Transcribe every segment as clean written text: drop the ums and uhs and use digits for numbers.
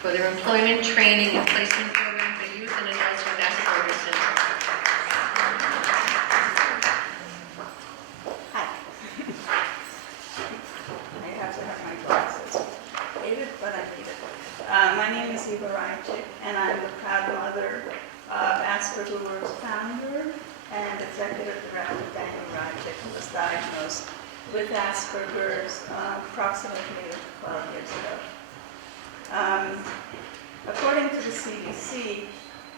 for their employment, training, and placement program for youth and adults with Asperger's syndrome. Hi. I have to have my glasses. Hate it, but I need it. My name is Eva Rychik, and I'm the proud mother of Asperger's founder and executive director Daniel Rychik, who was diagnosed with Asperger's approximately 12 years ago. According to the CDC,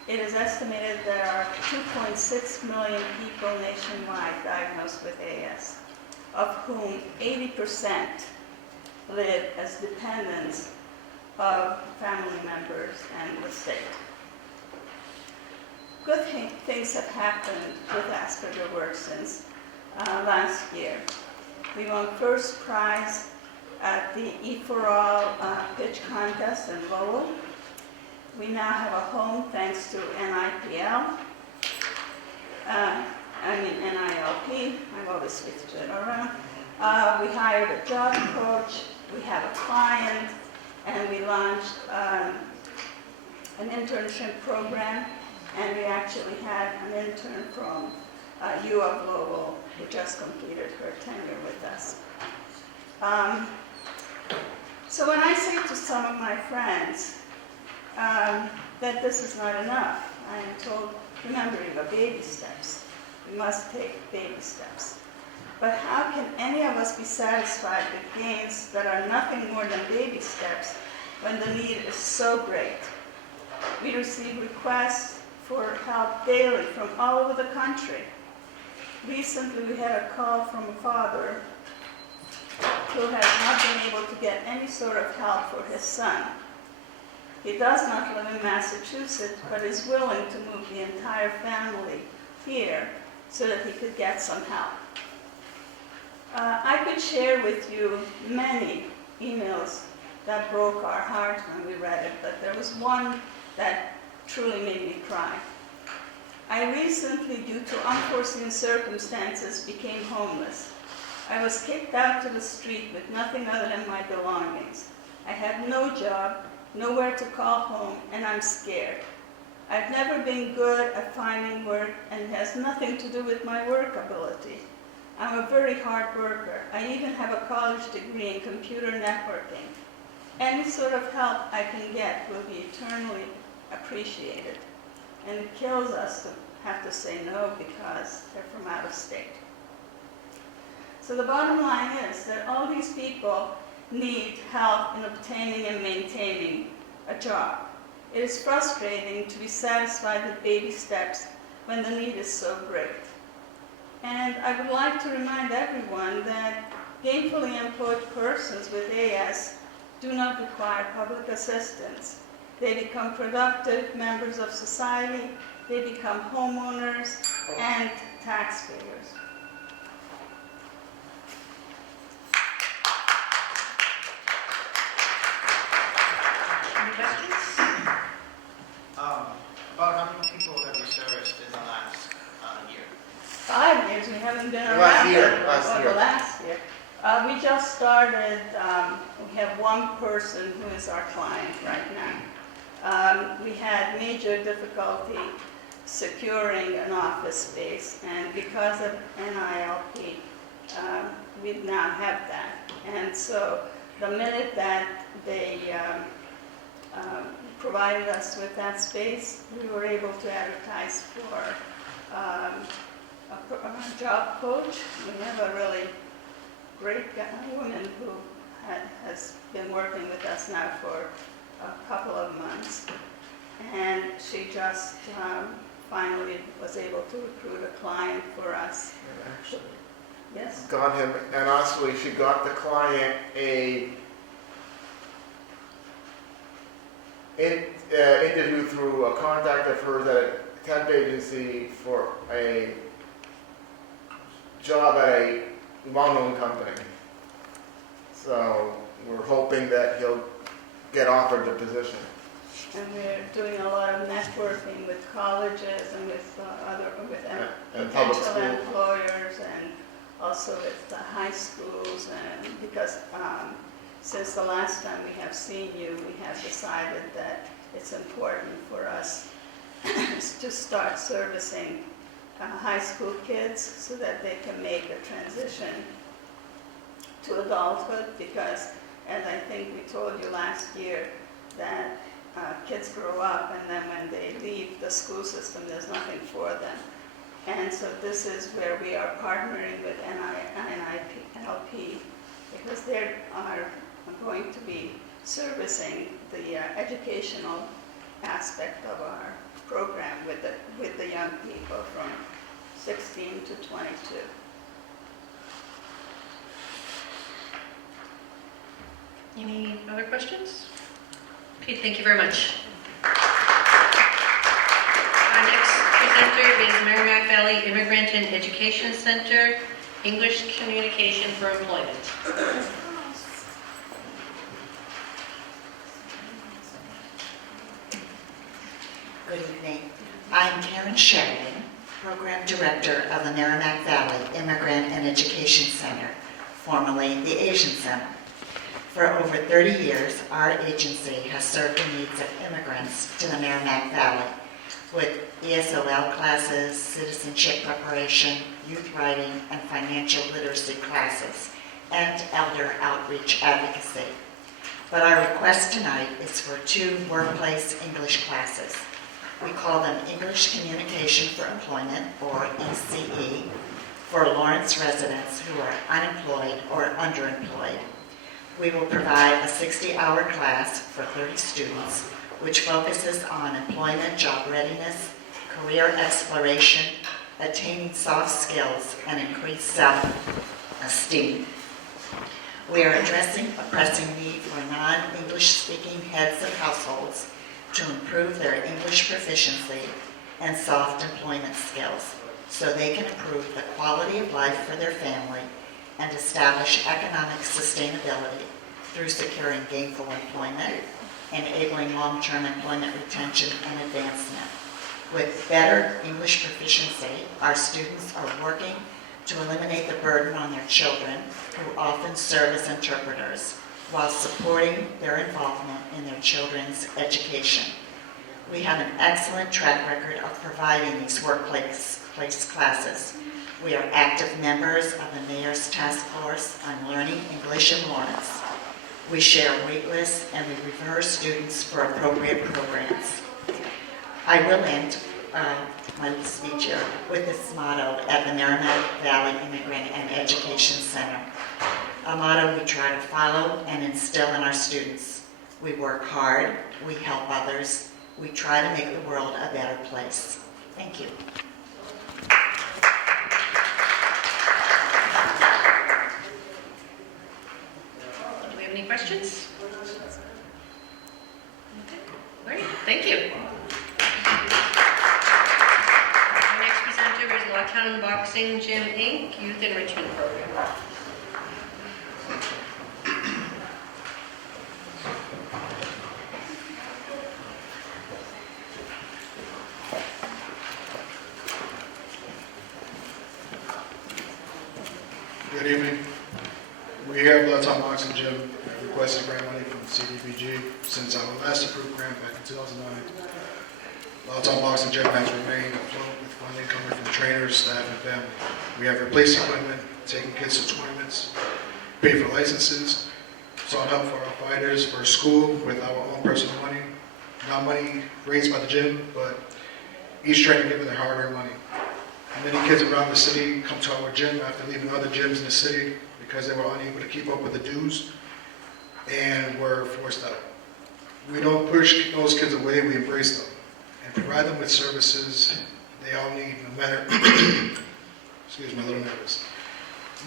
it is estimated there are 2.6 million people nationwide diagnosed with AS, of whom 80% live as dependents of family members and the state. Good things have happened with Asperger work since last year. We won first prize at the E4All pitch contest in Lowell. We now have a home thanks to NILP. I've always switched it around. We hired a job coach, we have a client, and we launched an internship program, and we actually had an intern from U of Lowell who just completed her tenure with us. So when I say to some of my friends that this is not enough, I am told, remember, you have baby steps. We must take baby steps. But how can any of us be satisfied with gains that are nothing more than baby steps when the need is so great? We receive requests for help daily from all over the country. Recently, we had a call from a father who has not been able to get any sort of help for his son. He does not live in Massachusetts, but is willing to move the entire family here so that he could get some help. I could share with you many emails that broke our hearts when we read it, but there was one that truly made me cry. I recently, due to unforeseen circumstances, became homeless. I was kicked out to the street with nothing other than my belongings. I have no job, nowhere to call home, and I'm scared. I've never been good at finding work, and it has nothing to do with my work ability. I'm a very hard worker. I even have a college degree in computer networking. Any sort of help I can get will be eternally appreciated. And it kills us to have to say no because they're from out of state. So the bottom line is that all these people need help in obtaining and maintaining a job. It is frustrating to be satisfied with baby steps when the need is so great. And I would like to remind everyone that gainfully employed persons with AS do not require public assistance. They become productive members of society, they become homeowners and taxpayers. Any questions? About how many people have you serviced in the last year? 5 years, we haven't been around. Last year. The last year. We just started, we have one person who is our client right now. We had major difficulty securing an office space, and because of NILP, we now have that. And so the minute that they provided us with that space, we were able to advertise for a job coach. We have a really great woman who has been working with us now for a couple of months, and she just finally was able to recruit a client for us. Actually, Yes? got him, and actually she got the client a interview through a contact of hers at a temp agency for a job at a well-known company. So we're hoping that he'll get offered the position. And we're doing a lot of networking with colleges and with And public potential school. employers, and also with high schools, and because since the last time we have seen you, we have decided that it's important for us to start servicing high school kids so that they can make a transition to adulthood, because, as I think we told you last year, that kids grow up and then when they leave the school system, there's nothing for them. And so this is where we are partnering with NILP, because they are going to be servicing the educational aspect of our program with the young people from 16 to 22. Any other questions? Okay, thank you very much. Our next presenter is Merrimack Valley Immigrant and Education Center, English Communication for Employment. Good evening. I'm Karen Sheridan, Program Director of the Merrimack Valley Immigrant and Education Center, formerly the Asian Center. For over 30 years, our agency has served the needs of immigrants to the Merrimack Valley with ESOL classes, citizenship preparation, youth writing, and financial literacy classes, and elder outreach advocacy. But our request tonight is for 2 workplace English classes. We call them English Communication for Employment, or ECE, for Lawrence residents who are unemployed or underemployed. We will provide a 60-hour class for 30 students, which focuses on employment, job readiness, career exploration, attaining soft skills, and increased self-esteem. We are addressing a pressing need for non-English speaking heads of households to improve their English proficiency and soft employment skills so they can improve the quality of life for their family and establish economic sustainability through securing gainful employment, enabling long-term employment retention and advancement. With better English proficiency, our students are working to eliminate the burden on their children, who often serve as interpreters, while supporting their involvement in their children's education. We have an excellent track record of providing these workplace classes. We are active members of the Mayor's Task Force on Learning English in Lawrence. We share wait lists and we refer students for appropriate programs. I will end my speech here with this motto at the Merrimack Valley Immigrant and Education Center. A motto we try to follow and instill in our students. We work hard, we help others, we try to make the world a better place. Thank you. Do we have any questions? Okay, great, thank you. Our next presenter is Lawtown Boxing Gym Inc., Youth Enrichment Program. Good evening. We're here at Lawtown Boxing Gym. We requested grant money from CDBG since our last approved grant back in 2009. Lawtown Boxing Gym has remained afloat with funding coming from trainers, staff, and family. We have replaced equipment, taken kids to tournaments, paid for licenses, sought help for our fighters for school with our own personal money. Not money raised by the gym, but each trainer giving their hard-earned money. Many kids around the city come to our gym after leaving other gyms in the city because they were unable to keep up with the dues and were forced out. We don't push those kids away, we embrace them and provide them with services they all need, no matter, excuse me, a little nervous,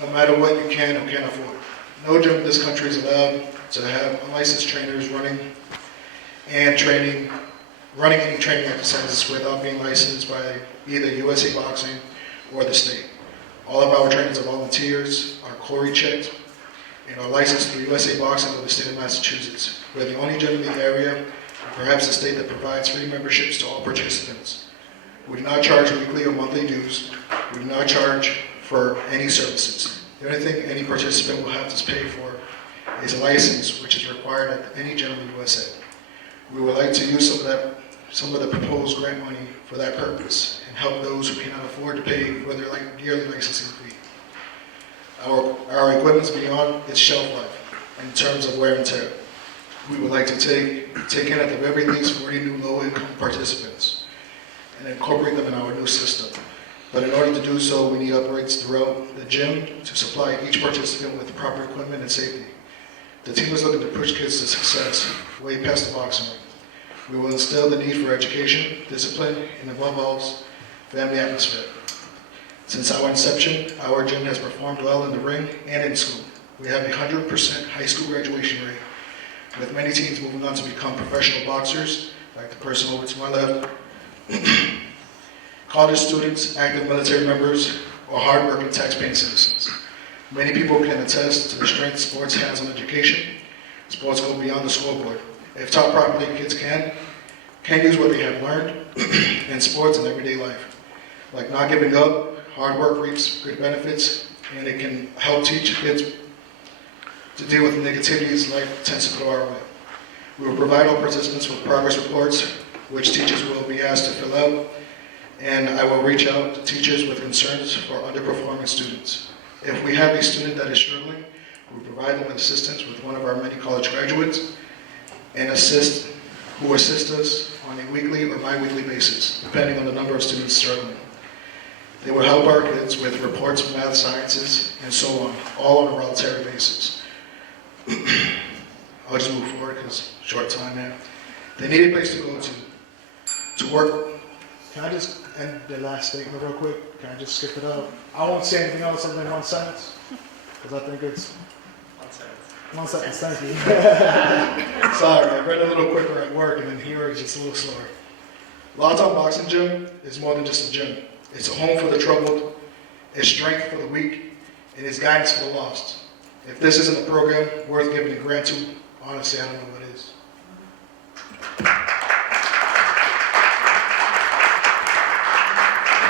no matter what you can or can't afford. No gym in this country is allowed to have unlicensed trainers running any training exercises without being licensed by either USA Boxing or the state. All of our trainers are volunteers, are Corey checked, and are licensed through USA Boxing or the state of Massachusetts. We're the only gym in the area, and perhaps the state that provides free memberships to all participants. We do not charge weekly or monthly dues. We do not charge for any services. The only thing any participant will have to pay for is a license which is required at any gym in the USA. We would like to use some of the proposed grant money for that purpose and help those who cannot afford to pay for their yearly licensing fee. Our equipment's beyond its shelf life in terms of wear and tear. We would like to take in at the very least 40 new low-income participants and incorporate them in our new system. But in order to do so, we need upgrades throughout the gym to supply each participant with proper equipment and safety. The team is looking to push kids to success way past the boxing ring. We will instill the need for education, discipline, and above all, family atmosphere. Since our inception, our gym has performed well in the ring and in school. We have a 100% high school graduation rate, with many teens moving on to become professional boxers, like the person over to my left, college students, active military members, or hard-working tax-paying citizens. Many people can attest to the strength sports has on education. Sports go beyond the scoreboard. If taught properly, kids can use what they have learned in sports and everyday life. Like not giving up, hard work reaps good benefits, and it can help teach kids to deal with negativities life tends to throw our way. We will provide all participants with progress reports, which teachers will be asked to fill out, and I will reach out to teachers with concerns for underperforming students. If we have a student that is struggling, we provide them with assistance with one of our many college graduates and who assist us on a weekly or bi-weekly basis, depending on the number of students struggling. They will help our kids with reports, math, sciences, and so on, all on a voluntary basis. I'll just move forward because short time here. They need a place to go to work. Can I just end the last statement real quick? Can I just skip it up? I won't say anything else other than one sentence, because I think it's 1 sentence. Thank you. Sorry, I read a little quicker at work, and then here it's just a little slower. Lawtown Boxing Gym is more than just a gym. It's a home for the troubled, it's strength for the weak, and it's guidance for the lost. If this isn't a program worth giving a grant to, honestly, I don't know what is.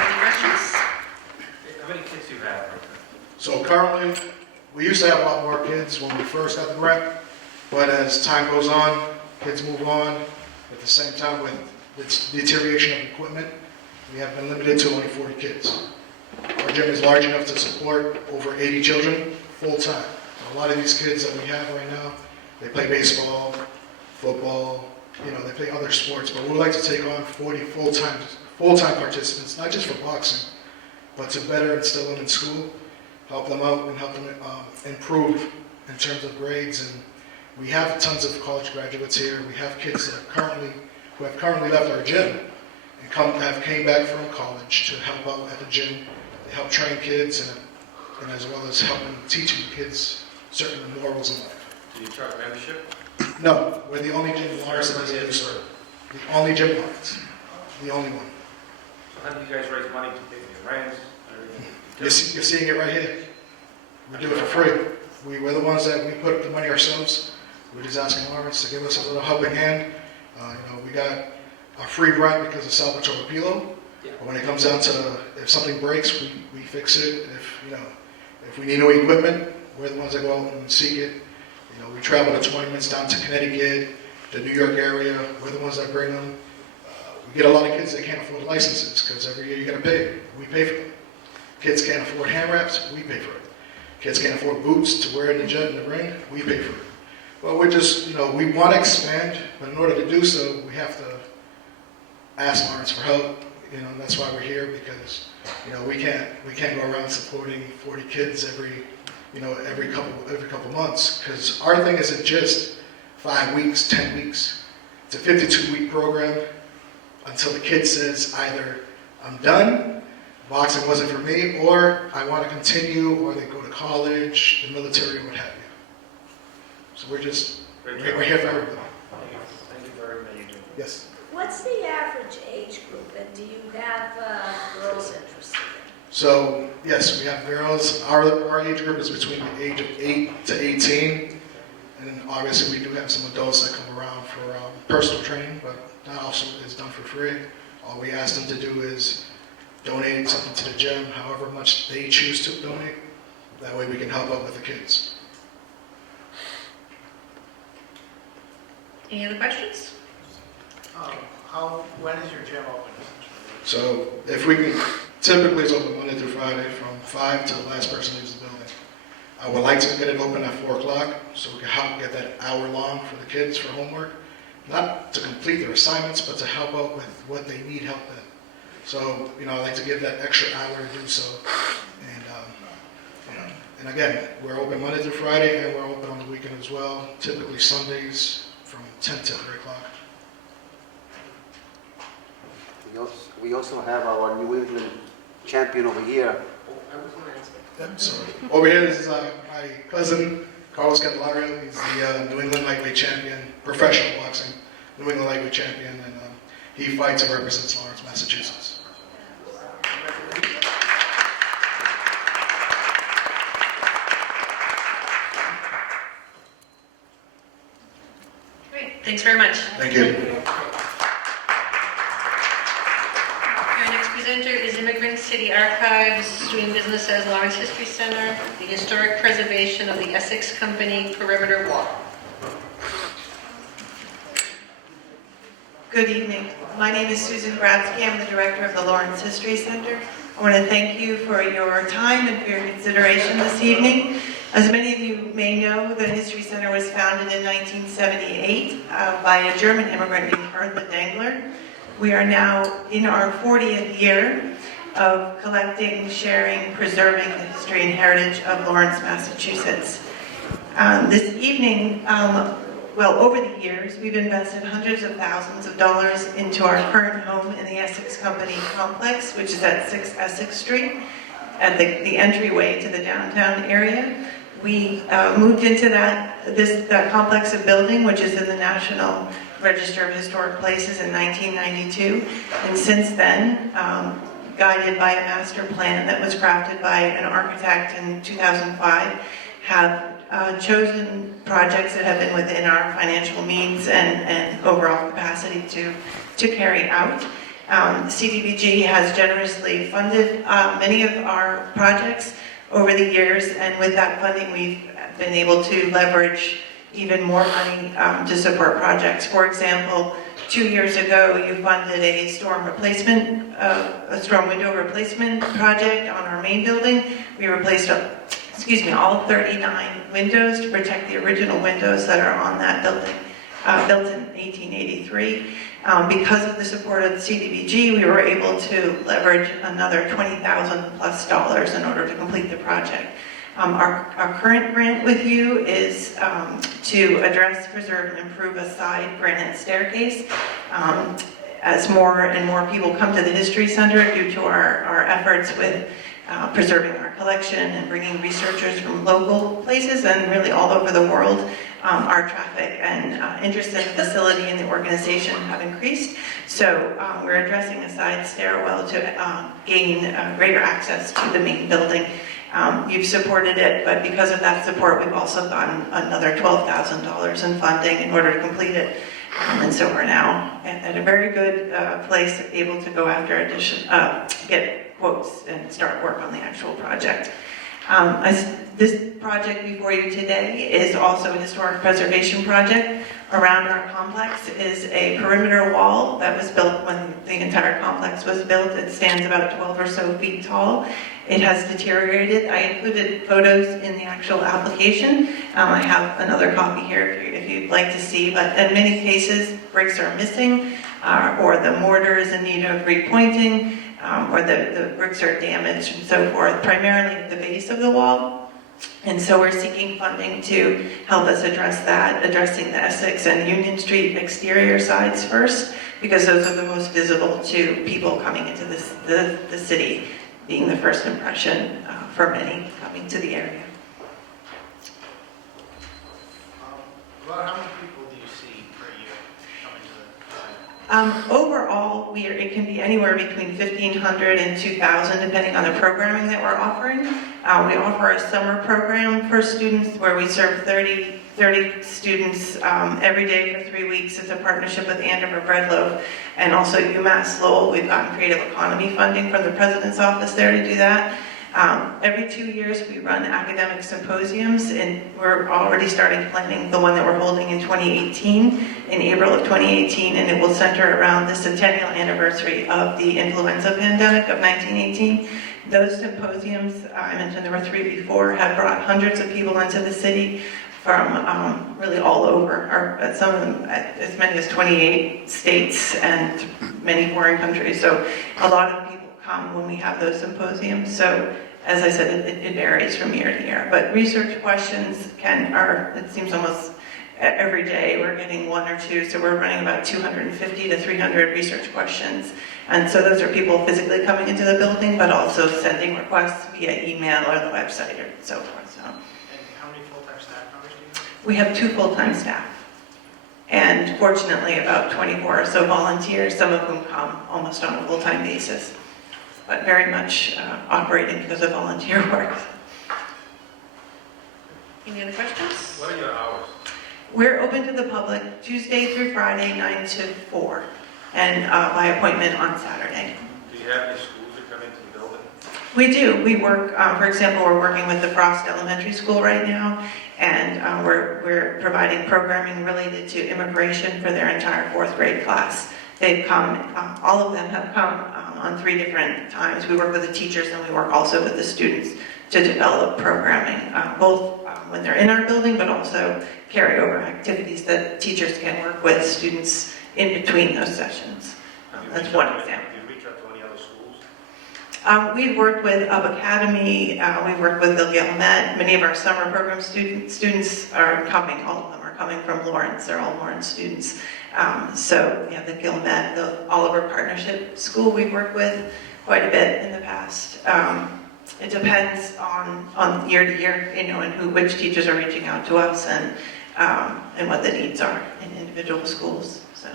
Any questions? How many kids do you have? So currently, we used to have a lot more kids when we first got the grant, but as time goes on, kids move on. At the same time, with the deterioration of equipment, we have been limited to only 40 kids. Our gym is large enough to support over 80 children full-time. A lot of these kids that we have right now, they play baseball, football, they play other sports, but we would like to take on 40 full-time participants, not just for boxing, but to better instill them in school, help them out, and help them improve in terms of grades. And we have tons of college graduates here. We have kids that who have currently left our gym and came back from college to help out at the gym. They help train kids and as well as helping teaching kids certain morals in life. Do you charge membership? No, we're the only gym in Lawrence that doesn't do so. The only gym in Lawrence. The only one. So how do you guys raise money to pay for your rents? You're seeing it right here. We do it for free. We're the ones that we put up the money ourselves. We're just asking Lawrence to give us a little helping hand. We got a free rent because of Salvatore Pilo. Yeah. But when it comes down to if something breaks, we fix it. If we need new equipment, we're the ones that go out and seek it. We travel to tournaments down to Connecticut, the New York area. We're the ones that bring them. We get a lot of kids that can't afford licenses because every year you got to pay. We pay for them. Kids can't afford hand wraps, we pay for it. Kids can't afford boots to wear in the gym, in the ring, we pay for it. Well, we're just, we want to expand, but in order to do so, we have to ask Lawrence for help. And that's why we're here, because we can't go around supporting 40 kids every couple months. Because our thing isn't just 5 weeks, 10 weeks. It's a 52-week program until the kid says either I'm done, boxing wasn't for me, or I want to continue, or they go to college, the military, what have you. So we're here for everybody. Thank you for everything you do. Yes. What's the average age group, and do you have girls interested in? So yes, we have girls. Our age group is between the age of 8 to 18, and then obviously we do have some adults that come around for personal training, but that also is done for free. All we ask them to do is donate something to the gym, however much they choose to donate. That way we can help out with the kids. Any other questions? When is your gym open essentially? So if we can, typically it's open Monday through Friday from 5 till the last person leaves the building. I would like to get it open at 4 o'clock so we can help get that hour long for the kids for homework. Not to complete their assignments, but to help out with what they need help in. So, I like to give that extra hour to do so. And again, we're open Monday through Friday and we're open on the weekend as well. Typically Sundays from 10 to 3 o'clock. We also have our New England champion over here. Yep, so over here is my cousin, Carlos Candelario. He's the New England lightweight champion, professional boxing, New England lightweight champion, and he fights and represents Lawrence, Massachusetts. Great, thanks very much. Thank you. Our next presenter is Immigrant City Archives, doing business as Lawrence History Center, the historic preservation of the Essex Company perimeter wall. Good evening. My name is Susan Gradsky. I'm the director of the Lawrence History Center. I want to thank you for your time and for your consideration this evening. As many of you may know, the History Center was founded in 1978 by a German immigrant named Bertha Dengler. We are now in our 40th year of collecting, sharing, preserving the history and heritage of Lawrence, Massachusetts. This evening, over the years, we've invested hundreds of thousands of dollars into our current home in the Essex Company complex, which is at 6 Essex Street, at the entryway to the downtown area. We moved into that complex of building, which is in the National Register of Historic Places in 1992, and since then, guided by a master plan that was crafted by an architect in 2005, have chosen projects that have been within our financial means and overall capacity to carry out. CDBG has generously funded many of our projects over the years, and with that funding we've been able to leverage even more money to support projects. For example, 2 years ago you funded a storm window replacement project on our main building. We replaced all 39 windows to protect the original windows that are on that building, built in 1883. Because of the support of the CDBG, we were able to leverage another $20,000+ in order to complete the project. Our current grant with you is to address, preserve, and improve a side granite staircase. As more and more people come to the History Center due to our efforts with preserving our collection and bringing researchers from local places and really all over the world, our traffic and interest in the facility and the organization have increased. So we're addressing a side stairwell to gain greater access to the main building. You've supported it, but because of that support, we've also gotten another $12,000 in funding in order to complete it. And so we're now at a very good place, able to go after get quotes and start work on the actual project. This project before you today is also a historic preservation project. Around our complex is a perimeter wall that was built when the entire complex was built. It stands about 12 or so feet tall. It has deteriorated. I included photos in the actual application. I have another copy here if you'd like to see, but in many cases, bricks are missing, or the mortar is in need of repointing, or the bricks are damaged and so forth, primarily at the base of the wall. And so we're seeking funding to help us address that, addressing the Essex and Union Street exterior sides first, because those are the most visible to people coming into the city, being the first impression for many coming to the area. About how many people do you see per year coming to the center? Overall, it can be anywhere between 1,500 and 2,000, depending on the programming that we're offering. We offer a summer program for students where we serve 30 students every day for 3 weeks. It's a partnership with Andover Breadloaf and also UMass Lowell. We've gotten creative economy funding from the president's office there to do that. Every 2 years, we run academic symposiums, and we're already starting planning the one that we're holding in 2018, in April of 2018, and it will center around the centennial anniversary of the influenza pandemic of 1918. Those symposiums, I mentioned there were 3 before, have brought hundreds of people into the city from really all over, or some of them as many as 28 states and many foreign countries. So a lot of people come when we have those symposiums. So as I said, it varies from year to year. But research questions it seems almost every day we're getting 1 or 2. So we're running about 250 to 300 research questions. And so those are people physically coming into the building, but also sending requests via email or the website or so forth. So. And how many full-time staff members do you have? We have 2 full-time staff. And fortunately, about 24 or so volunteers, some of whom come almost on a full-time basis, but very much operating because of volunteer work. Any other questions? What are your hours? We're open to the public Tuesday through Friday, 9 to 4, and by appointment on Saturday. Do you have any schools that come into the building? We do. We work, for example, we're working with the Frost Elementary School right now, and we're providing programming related to immigration for their entire 4th grade class. They've come, all of them have come on 3 different times. We work with the teachers and we work also with the students to develop programming, both when they're in our building, but also carryover activities that teachers can work with students in between those sessions. That's one example. Have you reached out to any other schools? We've worked with UP Academy, we've worked with the Met. Many of our summer program students are coming, all of them are coming from Lawrence, they're all Lawrence students. So we have the Gilmet, the Oliver Partnership School we've worked with quite a bit in the past. It depends on year to year, and which teachers are reaching out to us and what the needs are in individual schools. So,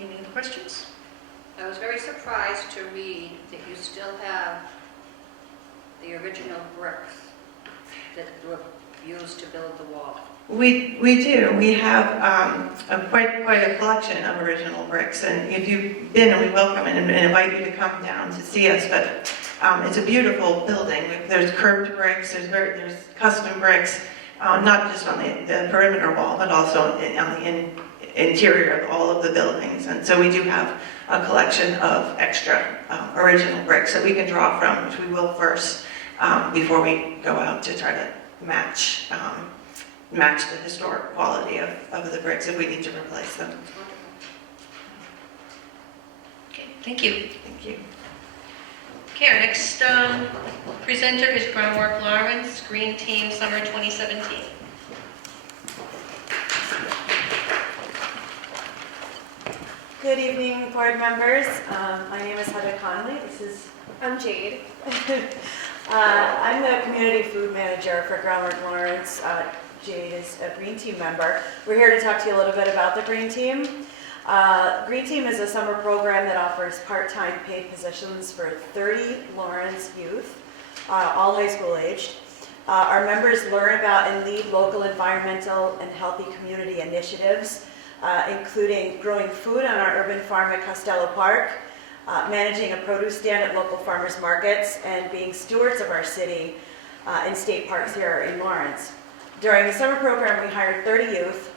Any other questions? I was very surprised to read that you still have the original bricks that were used to build the wall. We do. We have quite a collection of original bricks, and if you've been, and we welcome and invite you to come down to see us. But it's a beautiful building. There's curved bricks. There's custom bricks, not just on the perimeter wall, but also on the interior of all of the buildings. And so we do have a collection of extra original bricks that we can draw from, which we will first before we go out to try to match the historic quality of the bricks if we need to replace them. Okay, thank you. Thank you. Okay, our next presenter is Groundwork Lawrence, Green Team Summer 2017. Good evening, board members. My name is Heather Conley. I'm Jade. I'm the community food manager for Groundwork Lawrence. Jade is a Green Team member. We're here to talk to you a little bit about the Green Team. Green Team is a summer program that offers part-time paid positions for 30 Lawrence youth, all high school aged. Our members learn about and lead local environmental and healthy community initiatives, including growing food on our urban farm at Costello Park, managing a produce stand at local farmers markets, and being stewards of our city and state parks here in Lawrence. During the summer program, we hired 30 youth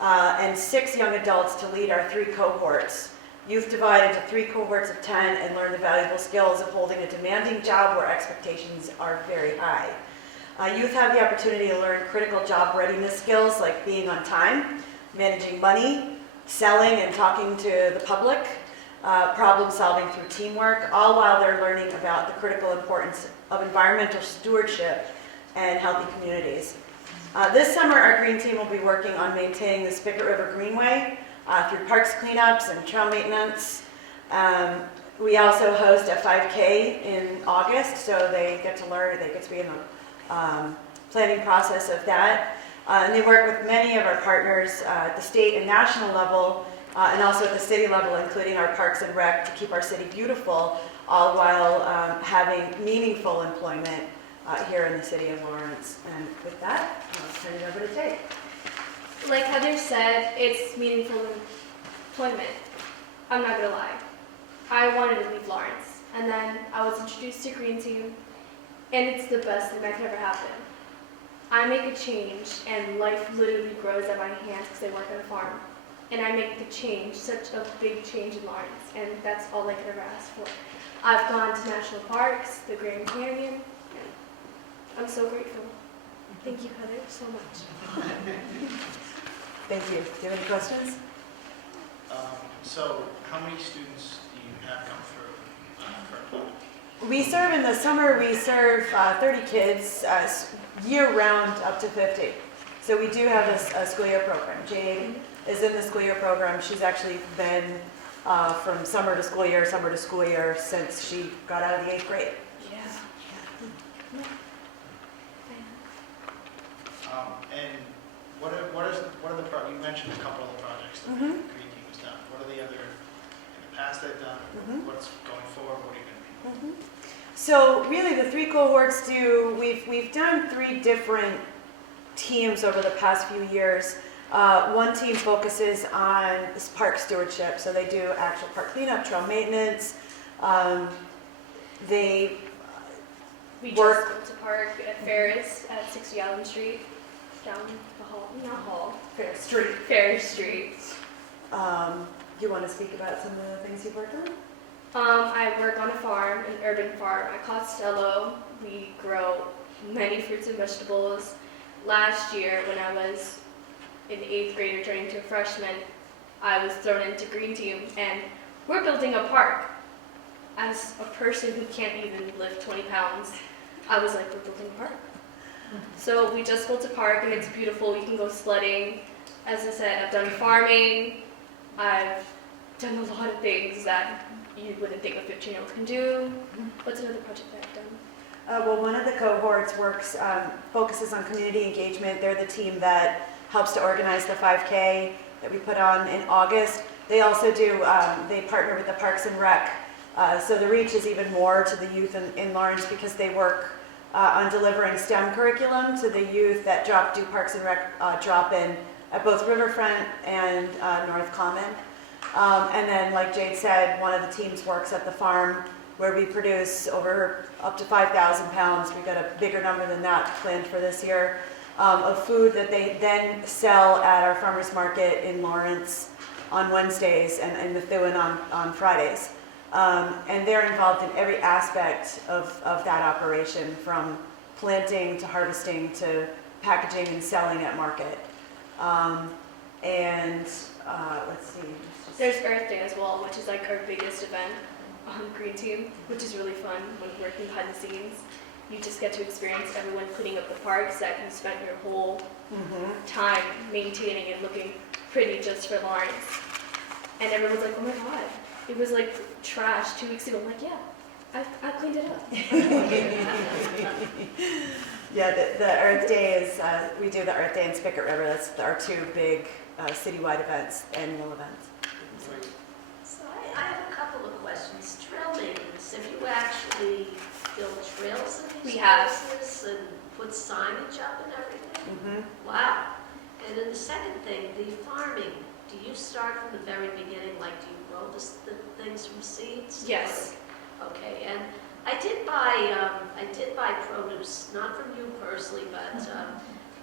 and 6 young adults to lead our 3 cohorts. Youth divide into 3 cohorts of 10 and learn the valuable skills of holding a demanding job where expectations are very high. Youth have the opportunity to learn critical job readiness skills like being on time, managing money, selling and talking to the public, problem solving through teamwork, all while they're learning about the critical importance of environmental stewardship and healthy communities. This summer, our Green Team will be working on maintaining the Spigot River Greenway through parks cleanups and trail maintenance. We also host a 5K in August, so they get to learn, they get to be in the planning process of that. And they work with many of our partners at the state and national level, and also at the city level, including our Parks and Rec, to keep our city beautiful, all while having meaningful employment here in the city of Lawrence. And with that, I'll turn it over to Tate. Like Heather said, it's meaningful employment. I'm not gonna lie. I wanted to leave Lawrence, And then I was introduced to Green Team, and it's the best thing that could ever happen. I make a change, and life literally grows at my hands because I work on a farm. And I make the change, such a big change in Lawrence, and that's all I could ever ask for. I've gone to national parks, the Grand Canyon, and I'm so grateful. Thank you, Heather, so much. Thank you. Do you have any questions? So how many students do you have come through currently? We serve in the summer, we serve 30 kids, year-round up to 50. So we do have a school year program. Jade is in the school year program. She's actually been from summer to school year since she got out of the 8th grade. Yeah. And what are you mentioned a couple of the projects that the Green Team has done. What are the other, in the past they've done, what's going forward, what are you going to be doing? So really the 3 cohorts we've done 3 different teams over the past few years. One team focuses on park stewardship, so they do actual park cleanup, trail maintenance. They We work. just went to park at Ferris at 60 Allen Street, down the hall, not hall, Fair Street. Ferris Street. You want to speak about some of the things you've worked on? I work on a farm, an urban farm at Costello. We grow many fruits and vegetables. Last year, when I was an 8th grader turning to a freshman, I was thrown into Green Team, and we're building a park. As a person who can't even lift 20 pounds, I was like, we're building a park. So we just built a park, and it's beautiful. You can go sledding. As I said, I've done farming. I've done a lot of things that you wouldn't think a 15-year-old can do. What's another project that I've done? Well, one of the cohorts focuses on community engagement. They're the team that helps to organize the 5K that we put on in August. They also they partner with the Parks and Rec. So the reach is even more to the youth in Lawrence because they work on delivering STEM curriculum to the youth that do Parks and Rec drop-in at both Riverfront and North Common. And then, like Jade said, one of the teams works at the farm where we produce up to 5,000 pounds. We've got a bigger number than that planned for this year of food that they then sell at our farmers market in Lawrence on Wednesdays and Methuen on Fridays. And they're involved in every aspect of that operation, from planting to harvesting to packaging and selling at market. Let's see. There's Earth Day as well, which is like our biggest event on Green Team, which is really fun when working behind the scenes. You just get to experience everyone cleaning up the parks that you spent your whole time maintaining and looking pretty just for Lawrence. And everyone's like, oh my God, it was like trash 2 weeks ago. I'm like, yeah, I cleaned it up. Yeah, the Earth Day is, we do the Earth Day and Spigot River. That's our 2 big citywide events, annual events. So I have a couple of questions. Trail maintenance, have you actually built trails in these We have. places and put signage up and everything? Wow. And then the second thing, the farming, do you start from the very beginning? Like, do you grow the things from seeds? Yes. Okay, and I did buy produce, not from you personally, but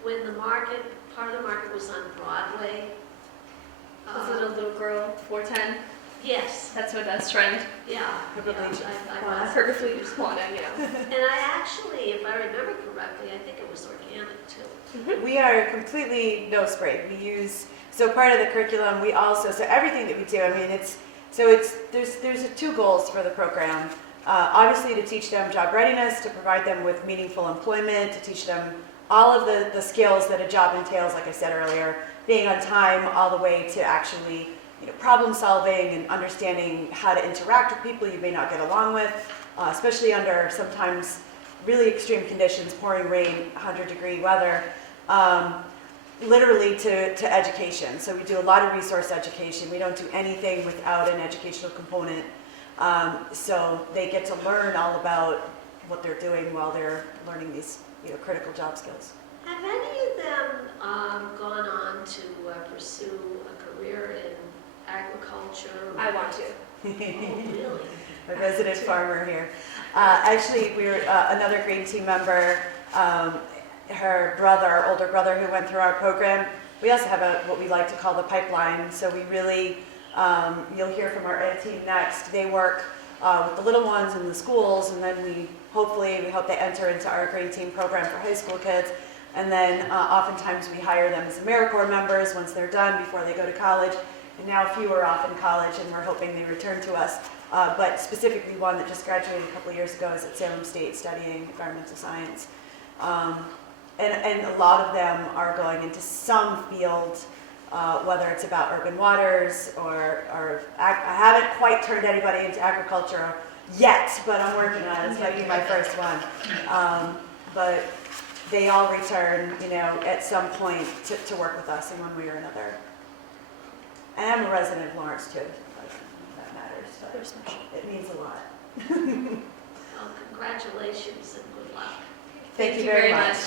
when part of the market was on Broadway. Was it a little girl, 410? Yes. That's my best friend. Yeah. I perfectly just want him, And I actually, if I remember correctly, I think it was organic too. We are completely no spray. So part of the curriculum, so everything that we do, I mean, there's 2 goals for the program. Obviously to teach them job readiness, to provide them with meaningful employment, to teach them all of the skills that a job entails, like I said earlier, being on time all the way to actually problem solving and understanding how to interact with people you may not get along with, especially under sometimes really extreme conditions, pouring rain, 100-degree weather, literally to education. So we do a lot of resource education. We don't do anything without an educational component. So they get to learn all about what they're doing while they're learning these critical job skills. Have any of them gone on to pursue a career in agriculture? I want to. Oh, really? a resident farmer here. Actually, we were another Green Team member, her brother, our older brother who went through our program. We also have what we like to call the pipeline. So we really, you'll hear from our ed team next. They work with the little ones in the schools, and then we hope they enter into our Green Team program for high school kids. And then oftentimes we hire them as AmeriCorps members once they're done before they go to college. And now a few are off in college, and we're hoping they return to us. But specifically one that just graduated a couple of years ago is at Salem State studying environmental science. And a lot of them are going into some field, whether it's about urban waters or I haven't quite turned anybody into agriculture yet, but I'm working on it. This might be my first one. But they all return, at some point to work with us in one way or another. And I'm a resident of Lawrence too. That matters, but it means a lot. Well, congratulations and good luck. Thank you very much.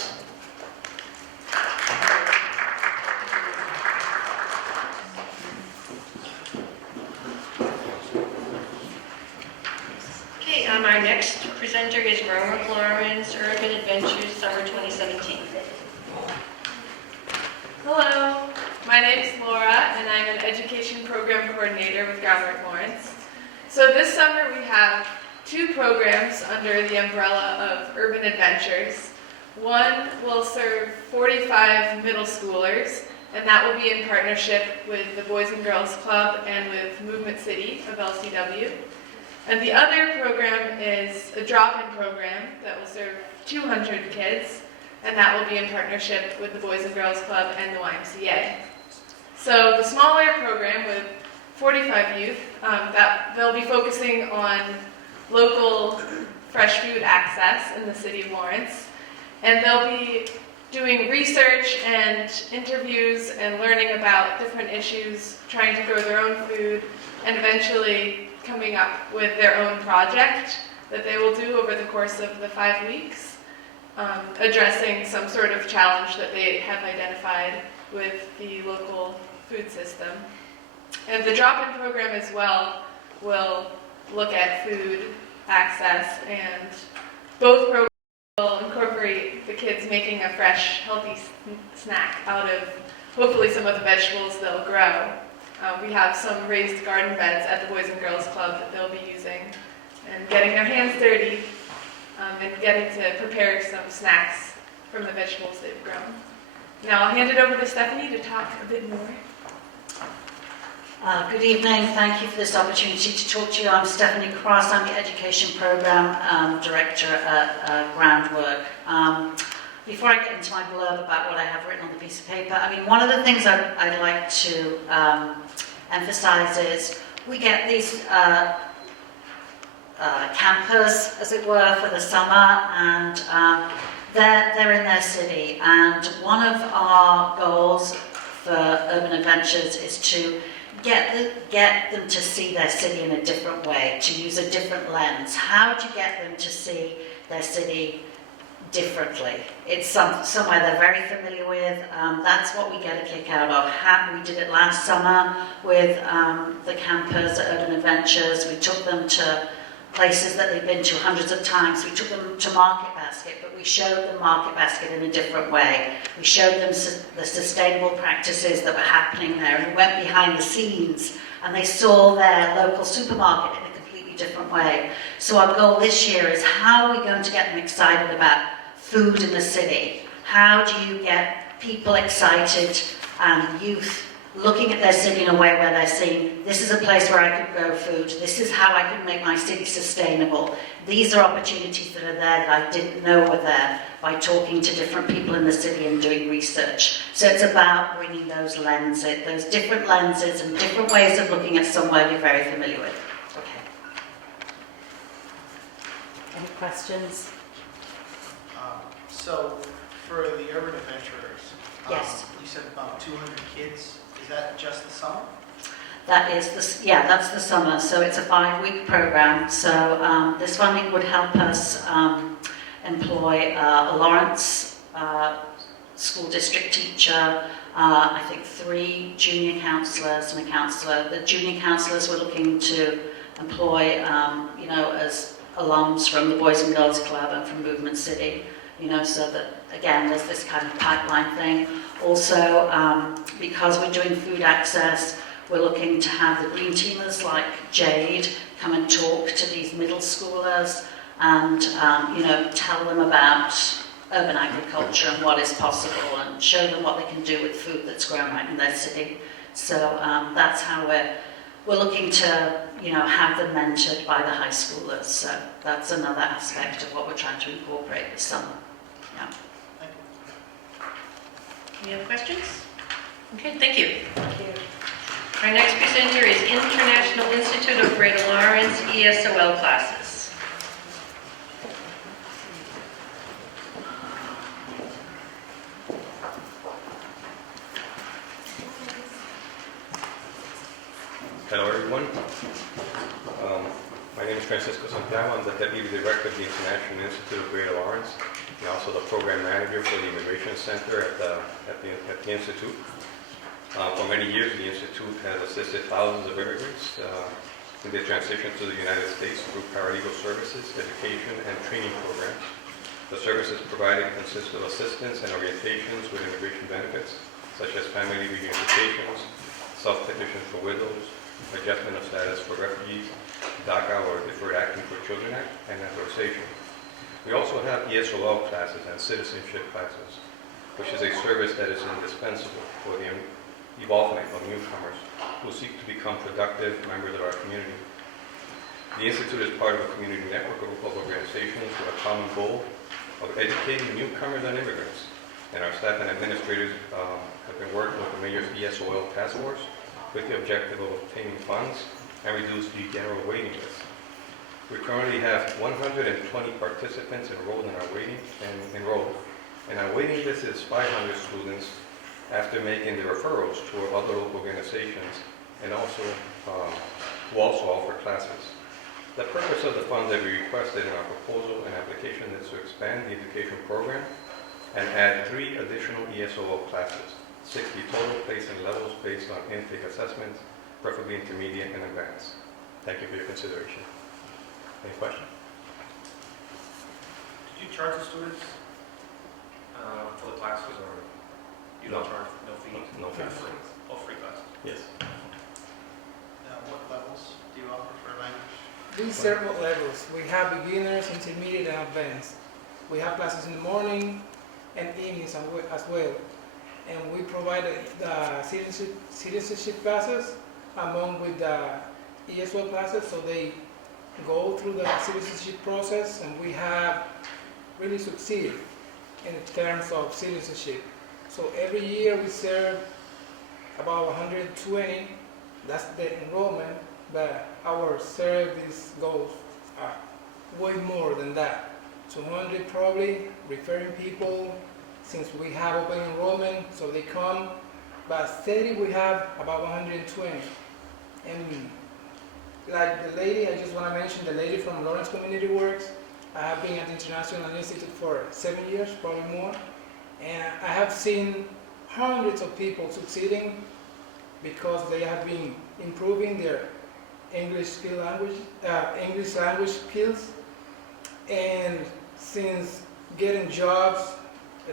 Okay, our next presenter is Romer Lawrence, Urban Adventures, Summer 2017. Hello, my name is Laura, and I'm an Education Program Coordinator with Groundwork Lawrence. So this summer we have 2 programs under the umbrella of Urban Adventures. One will serve 45 middle schoolers, and that will be in partnership with the Boys and Girls Club and with Movement City of LCW. And the other program is a drop-in program that will serve 200 kids, and that will be in partnership with the Boys and Girls Club and the YMCA. So the smaller program with 45 youth, that they'll be focusing on local fresh food access in the city of Lawrence, and they'll be doing research and interviews and learning about different issues, trying to grow their own food, and eventually coming up with their own project that they will do over the course of the 5 weeks, addressing some sort of challenge that they have identified with the local food system. And the drop-in program as well will look at food access, and both programs will incorporate the kids making a fresh, healthy snack out of hopefully some of the vegetables they'll grow. We have some raised garden beds at the Boys and Girls Club that they'll be using and getting their hands dirty and getting to prepare some snacks from the vegetables they've grown. Now I'll hand it over to Stephanie to talk a bit more. Good evening. Thank you for this opportunity to talk to you. I'm Stephanie Cross. I'm the Education Program Director at Groundwork. Before I get into my blurb about what I have written on the piece of paper, one of the things I'd like to emphasize is we get these campers, as it were, for the summer, and they're in their city. And one of our goals for Urban Adventures is to get them to see their city in a different way, to use a different lens. How do you get them to see their city differently? It's somewhere they're very familiar with. That's what we get a kick out of. We did it last summer with the campers at Urban Adventures. We took them to places that they've been to hundreds of times. We took them to Market Basket, but we showed them Market Basket in a different way. We showed them the sustainable practices that were happening there, and we went behind the scenes, and they saw their local supermarket in a completely different way. So our goal this year is, how are we going to get them excited about food in the city? How do you get people excited and youth looking at their city in a way where they're saying, this is a place where I could grow food, this is how I can make my city sustainable. These are opportunities that are there that I didn't know were there by talking to different people in the city and doing research. So it's about bringing those lenses, those different lenses and different ways of looking at somewhere you're very familiar with. Okay. Any questions? So for the Urban Adventurers, Yes. You said about 200 kids. Is that just the summer? That's the summer. So it's a 5-week program. So this funding would help us employ a Lawrence school district teacher, I think 3 junior counsellors and a counsellor. The junior counsellors were looking to employ, as alums from the Boys and Girls Club and from Movement City, so that, again, there's this kind of pipeline thing. Also, because we're doing food access, we're looking to have the green teamers like Jade come and talk to these middle schoolers and, tell them about urban agriculture and what is possible and show them what they can do with food that's grown right in their city. So that's how we're looking to, have them mentored by the high schoolers. So that's another aspect of what we're trying to incorporate this summer. Yeah. Any other questions? Okay, thank you. Thank you. Our next presenter is International Institute of Greater Lawrence ESOL classes. Hello everyone. My name is Francisco Santiago. I'm the Deputy Director of the International Institute of Greater Lawrence and also the Program Manager for the Immigration Center at the Institute. For many years, the Institute has assisted thousands of immigrants in their transition to the United States through paralegal services, education, and training programs. The services provided consist of assistance and orientations with immigration benefits, such as family reunifications, self-petitions for widows, adjustment of status for refugees, DACA or Deferred Action for Children Act, and naturalization. We also have ESOL classes and citizenship classes, which is a service that is indispensable for the evolvement of newcomers who seek to become productive members of our community. The Institute is part of a community network of organizations with a common goal of educating newcomers and immigrants. And our staff and administrators have been working with the Mayor's ESOL Task Force with the objective of obtaining funds and reduce the general waiting list. We currently have 120 participants enrolled in our and our waiting list is 500 students after making the referrals to other organizations and also who also offer classes. The purpose of the funds that we requested in our proposal and application is to expand the education program and add 3 additional ESOL classes, 60 total placed in levels based on intake assessments, preferably intermediate and advanced. Thank you for your consideration. Any questions? Did you charge the students for the classes, or you don't charge no fee? No fee. All free classes? Yes. What levels do you offer for language? These several levels. We have beginners, intermediate, and advanced. We have classes in the morning and evenings as well. And we provide the citizenship classes along with the ESOL classes, so they go through the citizenship process, and we have really succeeded in terms of citizenship. So every year we serve about 120, that's the enrollment, but our service goes way more than that. 200 probably, referring people, since we have open enrollment, so they come, but steady we have about 120. And like the lady, I just want to mention the lady from Lawrence Community Works. I have been at the International Institute for 7 years, probably more, and I have seen hundreds of people succeeding because they have been improving their English language skills, and since getting jobs,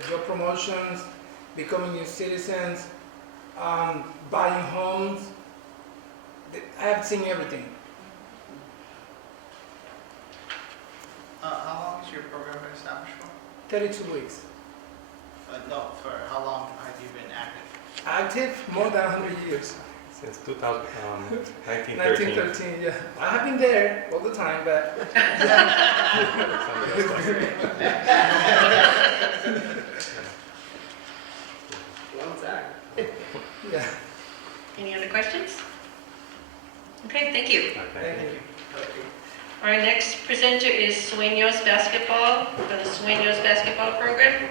job promotions, becoming new citizens, buying homes, I have seen everything. How long has your program been established for? 32 weeks. No, for how long have you been active? Active more than 100 years. Since 1913. 1913, yeah. I have been there all the time, but... Long time. Yeah. Any other questions? Okay, thank you. Thank you. Our next presenter is Sueños Basketball, for the Sueños Basketball program.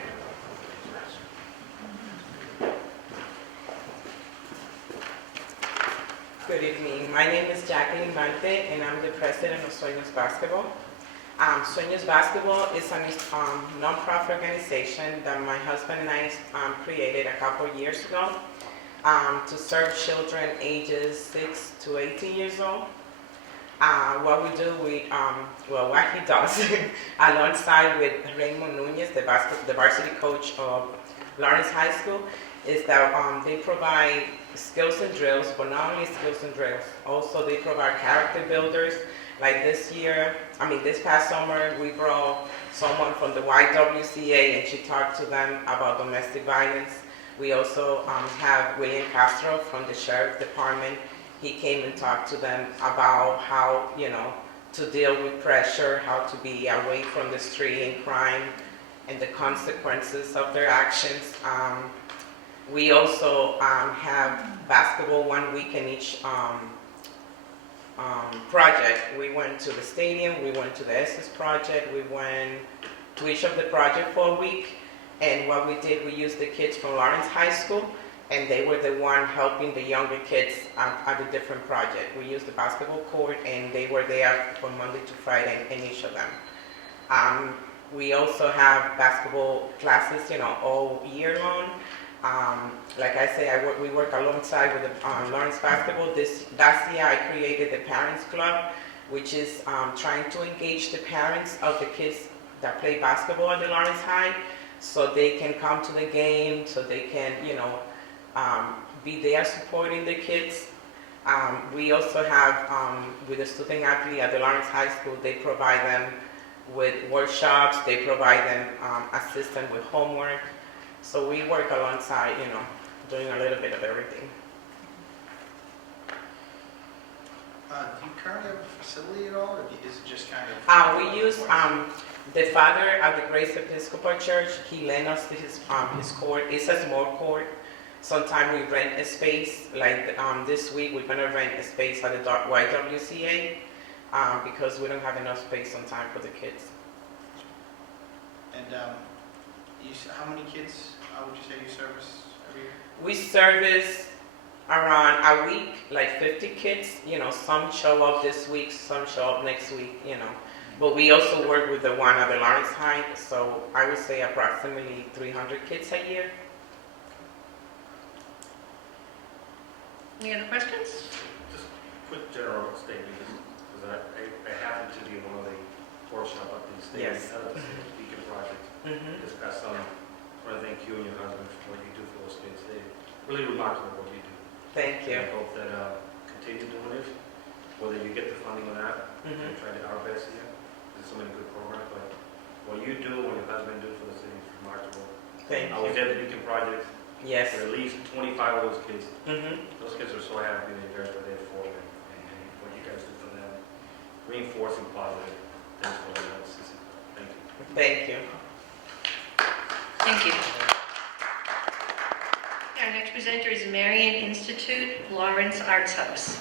Good evening. My name is Jacqueline Marte, and I'm the president of Sueños Basketball. Sueños Basketball is a non-profit organization that my husband and I created a couple years ago to serve children ages 6 to 18 years old. What we do, what he does, alongside with Raymond Nunez, the varsity coach of Lawrence High School, is that they provide skills and drills, but not only skills and drills, also they provide character builders. Like this past summer, we brought someone from the YWCA and she talked to them about domestic violence. We also have William Castro from the Sheriff Department. He came and talked to them about how, to deal with pressure, how to be away from the street and crime, and the consequences of their actions. We also have basketball 1 week in each project. We went to the stadium, we went to the Essex project, we went to each of the projects for a week. And what we did, we used the kids from Lawrence High School, and they were the one helping the younger kids at the different project. We used the basketball court, and they were there from Monday to Friday in each of them. We also have basketball classes, all year long. Like I say, we work alongside with the Lawrence Basketball. Last year I created the Parents Club, which is trying to engage the parents of the kids that play basketball at the Lawrence High, so they can come to the game, so they can, be there supporting the kids. We also have, with the student athlete at the Lawrence High School, they provide them with workshops, they provide them assistance with homework. So we work alongside, doing a little bit of everything. Do you currently have a facility at all, or is it just kind of? We use the father at the Grace Episcopal Church. He lent us his court. It's a small court. Sometimes we rent a space. Like this week, we're gonna rent a space at the YWCA because we don't have enough space sometimes for the kids. And how many kids would you say you service every year? We service around a week, like 50 kids. Some show up this week, some show up next week, But we also work with the one at the Lawrence High, so I would say approximately 300 kids a year. Any other questions? Just quick general statement, because I happened to be in one of the workshops at the state Beacon project. Discuss some. I want to thank you and your husband for what you do for those kids. They really remarkable what you do. Thank you. And I hope that continue doing it, whether you get the funding or not. We try to do our best here. There's so many good programs, but what you do, what your husband do for the city is remarkable. Thank you. I was at the Beacon project. Yes. For at least 25 of those kids. Those kids are so happy and embarrassed what they're for them, and what you guys do for them, reinforcing positive. Thanks for all that. Thank you. Thank you. Thank you. Our next presenter is Marian Institute, Lawrence Arts House.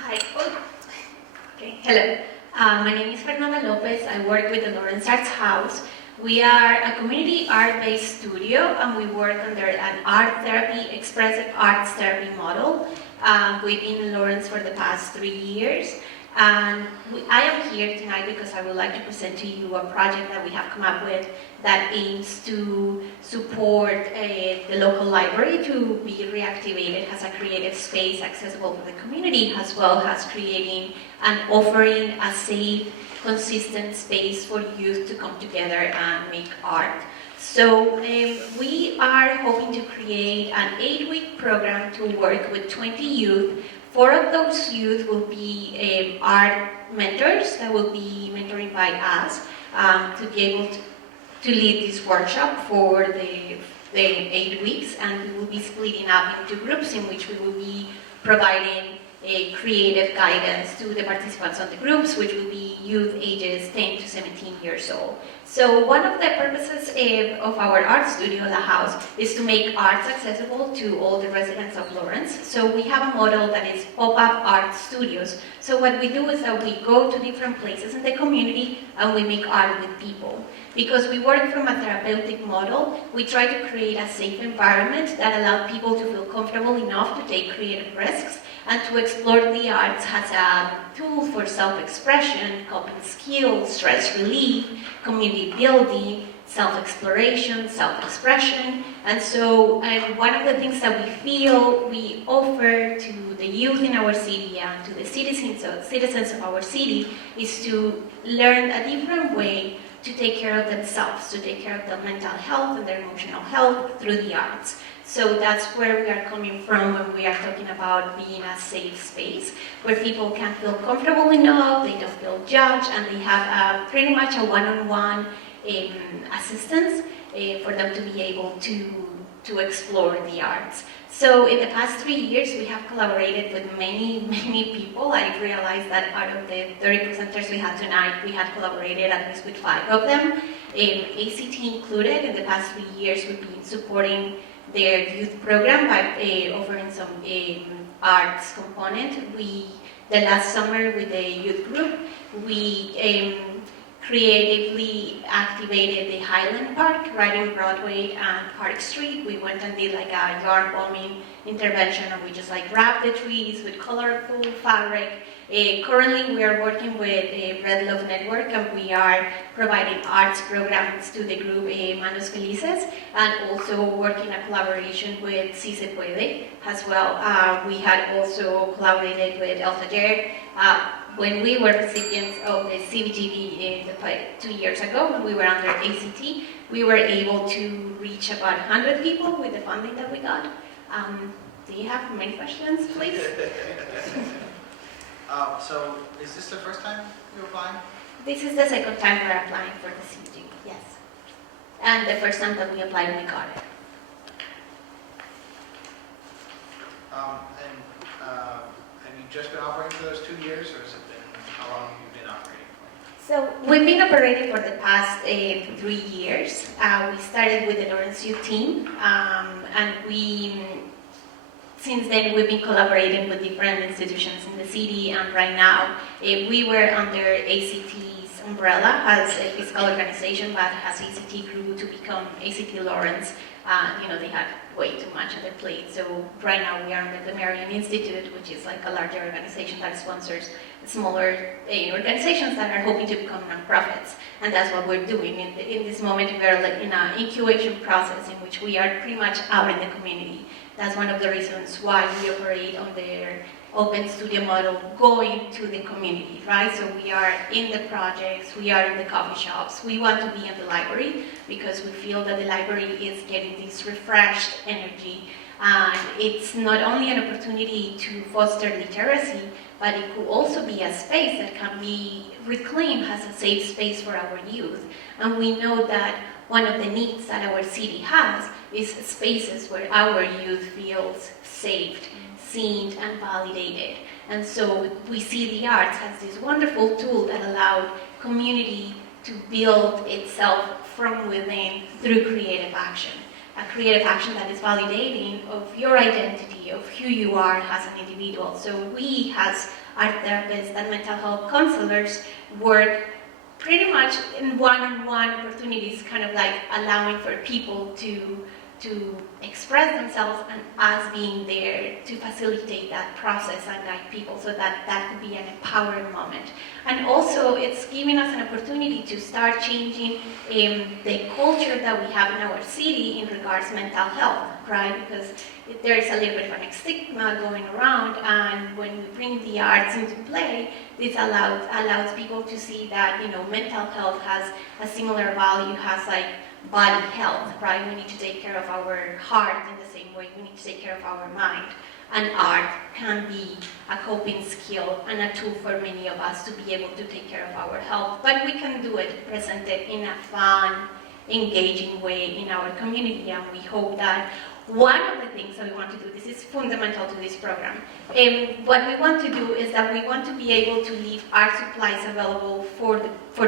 Hi. Okay. Hello. My name is Fernanda Lopez. I work with the Lawrence Arts House. We are a community art-based studio, and we work under an art therapy, expressive arts therapy model. We've been in Lawrence for the past 3 years. And I am here tonight because I would like to present to you a project that we have come up with that aims to support the local library to be reactivated as a creative space accessible for the community, as well as creating and offering a safe, consistent space for youth to come together and make art. So we are hoping to create an 8-week program to work with 20 youth. 4 of those youth will be art mentors that will be mentoring by us to be able to lead this workshop for the 8 weeks, and we will be splitting up into groups in which we will be providing a creative guidance to the participants on the groups, which will be youth ages 10 to 17 years old. So one of the purposes of our art studio, The House, is to make arts accessible to all the residents of Lawrence. So we have a model that is pop-up art studios. So what we do is that we go to different places in the community and we make art with people. Because we work from a therapeutic model, we try to create a safe environment that allows people to feel comfortable enough to take creative risks, and to explore the arts as a tool for self-expression, coping skills, stress relief, community building, self-exploration, self-expression. And so one of the things that we feel we offer to the youth in our city and to the citizens of our city is to learn a different way to take care of themselves, to take care of their mental health and their emotional health through the arts. So that's where we are coming from when we are talking about being a safe space, where people can feel comfortable enough, they don't feel judged, and they have pretty much a one-on-one assistance for them to be able to explore the arts. So in the past 3 years, we have collaborated with many people. I realized that out of the 30 presenters we had tonight, we had collaborated at least with 5 of them, ACT included. In the past 3 years, we've been supporting their youth program by offering some arts component. The last summer with the youth group, we creatively activated the Highland Park right in Broadway and Park Street. We went and did like a yard bombing intervention, and we just like wrapped the trees with colorful fabric. Currently, we are working with Red Love Network, and we are providing arts programs to the group Manos Felices, and also working a collaboration with Si Se Puede as well. We had also collaborated with El Taller. When we were recipients of the CBGB 2 years ago, when we were under ACT, we were able to reach about 100 people with the funding that we got. Do you have many questions, please? So is this the first time you're applying? This is the second time we're applying for the CBGB, yes. And the first time that we applied, we got it. Have you just been operating for those 2 years, or has it been, how long have you been operating for? So we've been operating for the past 3 years. We started with the Lawrence Youth team, and since then we've been collaborating with different institutions in the city, and right now we were under ACT's umbrella as a fiscal organization, but as ACT grew to become ACT Lawrence, they had way too much on their plate. So right now we are under the Marion Institute, which is like a larger organization that sponsors smaller organizations that are hoping to become nonprofits. And that's what we're doing. In this moment, we are like in an incubation process in which we are pretty much out in the community. That's one of the reasons why we operate on their open studio model, going to the community, right? So we are in the projects, we are in the coffee shops, we want to be in the library because we feel that the library is getting this refreshed energy, and it's not only an opportunity to foster literacy, but it could also be a space that can be reclaimed as a safe space for our youth. And we know that one of the needs that our city has is spaces where our youth feels safe, seen, and validated. And so we see the arts as this wonderful tool that allowed community to build itself from within through creative action. A creative action that is validating of your identity, of who you are as an individual. So we, as art therapists and mental health counselors, work pretty much in one-on-one opportunities, kind of like allowing for people to express themselves and us being there to facilitate that process and guide people, so that could be an empowering moment. And also it's giving us an opportunity to start changing the culture that we have in our city in regards to mental health, right? Because there is a little bit of a stigma going around, and when we bring the arts into play, this allows people to see that mental health has a similar value as like body health, right? We need to take care of our heart in the same way we need to take care of our mind. And art can be a coping skill and a tool for many of us to be able to take care of our health. But we can do it presented in a fun, engaging way in our community, and we hope that one of the things that we want to do, this is fundamental to this program, what we want to do is that we want to be able to leave art supplies available for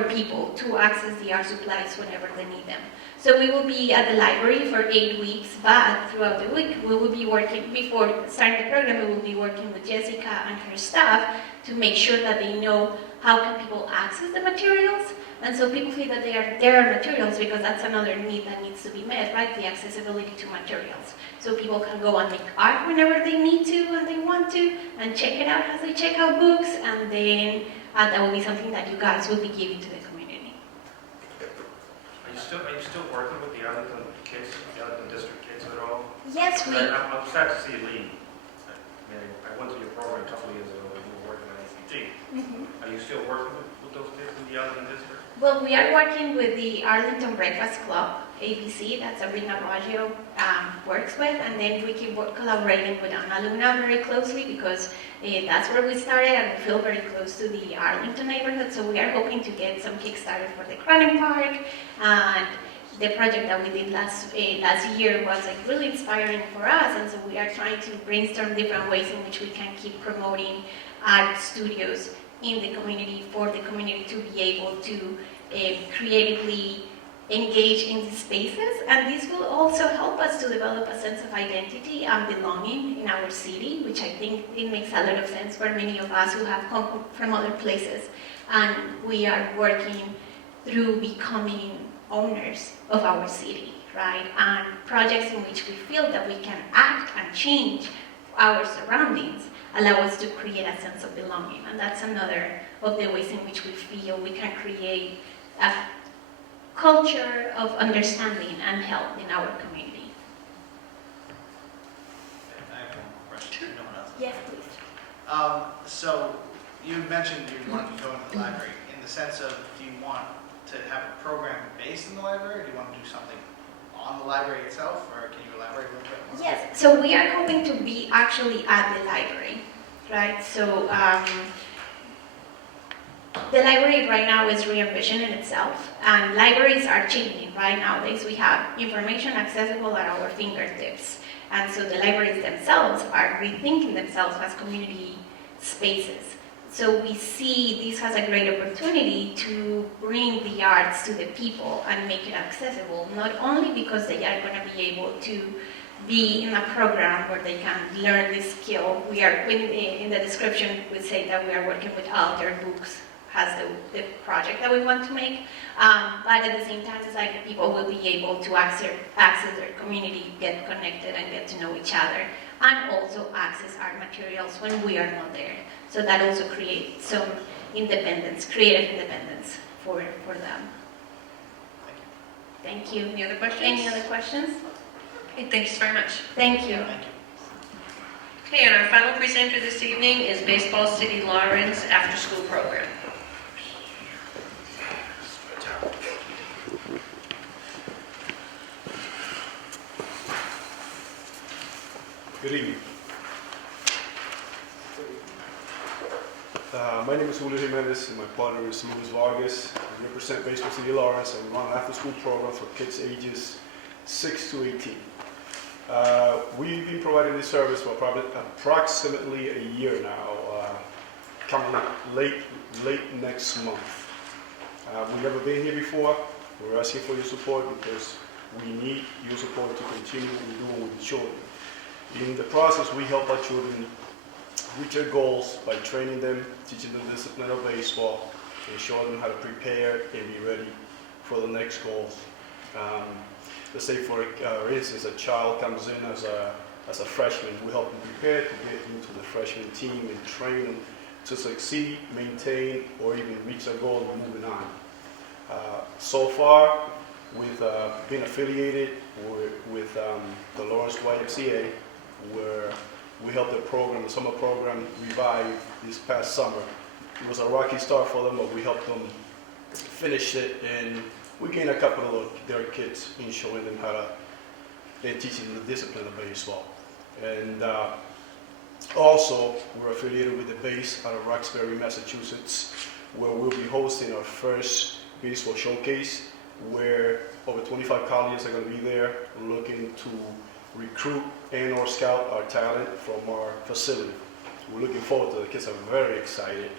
people to access the art supplies whenever they need them. So we will be at the library for 8 weeks, but throughout the week we will be working, before starting the program, we will be working with Jessica and her staff to make sure that they know how can people access the materials, And so people feel that there are materials because that's another need that needs to be met, right? The accessibility to materials. So people can go and make art whenever they need to and they want to, and check it out as they check out books, and then that will be something that you guys will be giving to the community. Are you still working with the Arlington kids, the Arlington district kids at all? Yes, we. I'm sad to see you leave. I mean, I went to your program a couple of years ago when you were working on ACT. Are you still working with those kids in the Arlington district? Well, we are working with the Arlington Breakfast Club, ABC, that Sabrina Baggio works with, and then we keep collaborating with Ana Luna very closely because that's where we started, and we feel very close to the Arlington neighborhood, so we are hoping to get some kickstarted for the Cronin Park, and the project that we did last year was like really inspiring for us, and so we are trying to brainstorm different ways in which we can keep promoting art studios in the community for the community to be able to creatively engage in these spaces, and this will also help us to develop a sense of identity and belonging in our city, which I think it makes a lot of sense for many of us who have come from other places, and we are working through becoming owners of our city, right? And projects in which we feel that we can act and change our surroundings allow us to create a sense of belonging, and that's another of the ways in which we feel we can create a culture of understanding and help in our community. I have one more question. No one else. Yes, please. So you mentioned you wanted to go into the library in the sense of, do you want to have a program based in the library, or do you want to do something on the library itself, or can you elaborate a little bit more? Yes, so we are hoping to be actually at the library, right? So the library right now is re-envisioning itself, and libraries are changing, right? Nowadays we have information accessible at our fingertips, and so the libraries themselves are rethinking themselves as community spaces. So we see this as a great opportunity to bring the arts to the people and make it accessible, not only because they are going to be able to be in a program where they can learn this skill. We are, in the description, we say that we are working with Alter Books as the project that we want to make, but at the same time, it's like people will be able to access their community, get connected, and get to know each other, and also access art materials when we are not there. So that also creates some independence, creative independence for them. Thank you. Any other questions? Any other questions? Okay, thanks very much. Thank you. Thank you. Okay, and our final presenter this evening is Baseball City Lawrence After School Program. Good evening. My name is Julio Jimenez, and my partner is Luis Vargas. We represent Baseball City Lawrence, and we run an after-school program for kids ages 6 to 18. We've been providing this service for approximately a year now, coming late next month. We've never been here before. We're asking for your support because we need your support to continue what we're doing with the children. In the process, we help our children reach their goals by training them, teaching them the discipline of baseball, and showing them how to prepare and be ready for the next goals. Let's say, for instance, a child comes in as a freshman. We help them prepare to get into the freshman team and train them to succeed, maintain, or even reach their goal and moving on. So far, we've been affiliated with the Lawrence YMCA, where we helped the summer program revive this past summer. It was a rocky start for them, but we helped them finish it, and we gained a couple of their kids in showing them how to, and teaching them the discipline of baseball. And also, we're affiliated with the base out of Roxbury, Massachusetts, where we'll be hosting our first baseball showcase, where over 25 colleges are going to be there looking to recruit and or scout our talent from our facility. We're looking forward to it. The kids are very excited.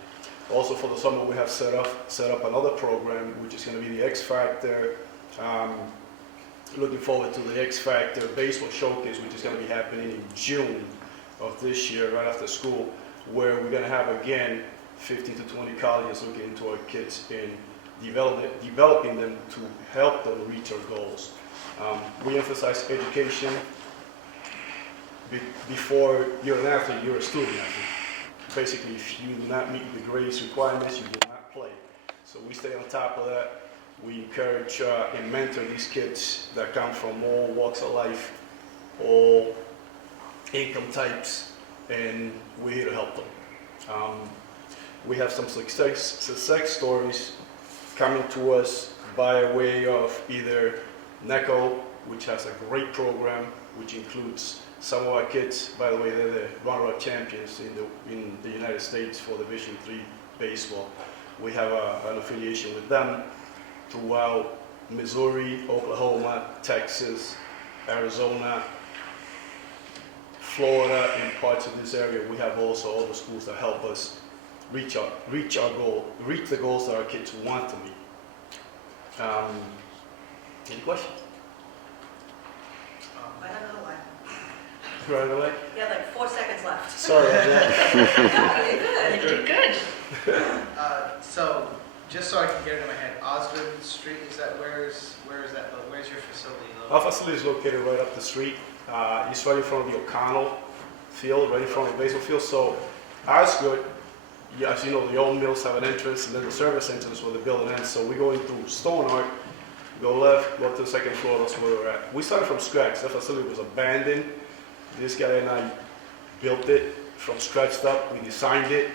Also for the summer, we have set up another program, which is going to be the X Factor. Looking forward to the X Factor Baseball Showcase, which is going to be happening in June of this year, right after school, where we're going to have, again, 15 to 20 colleges looking into our kids in developing them to help them reach our goals. We emphasize education before you're an athlete, you're a student athlete. Basically, if you do not meet the grades requirements, you do not play. So we stay on top of that. We encourage and mentor these kids that come from all walks of life, all income types, and we're here to help them. We have some success stories coming to us by way of either NECO, which has a great program, which includes some of our kids. By the way, they're the runner-up champions in the United States for Division III baseball. We have an affiliation with them throughout Missouri, Oklahoma, Texas, Arizona, Florida, and parts of this area. We have also other schools that help us reach our goal, reach the goals that our kids want to meet. Any questions? I have another one. Right away? You have like 4 seconds left. Sorry about that. You did good. So, just so I can get it in my head, Osgood Street, is that, where's that, where's your facility Our located? facility is located right up the street. It's right in front of the O'Connell field, right in front of the baseball field. So Osgood, as you know, the old mills have an entrance, and then the service entrance where the building ends. So we go in through Stoneart, go left, go up to the second floor, that's where we're at. We started from scratch. That facility was abandoned. This guy and I built it from scratch up. We designed it.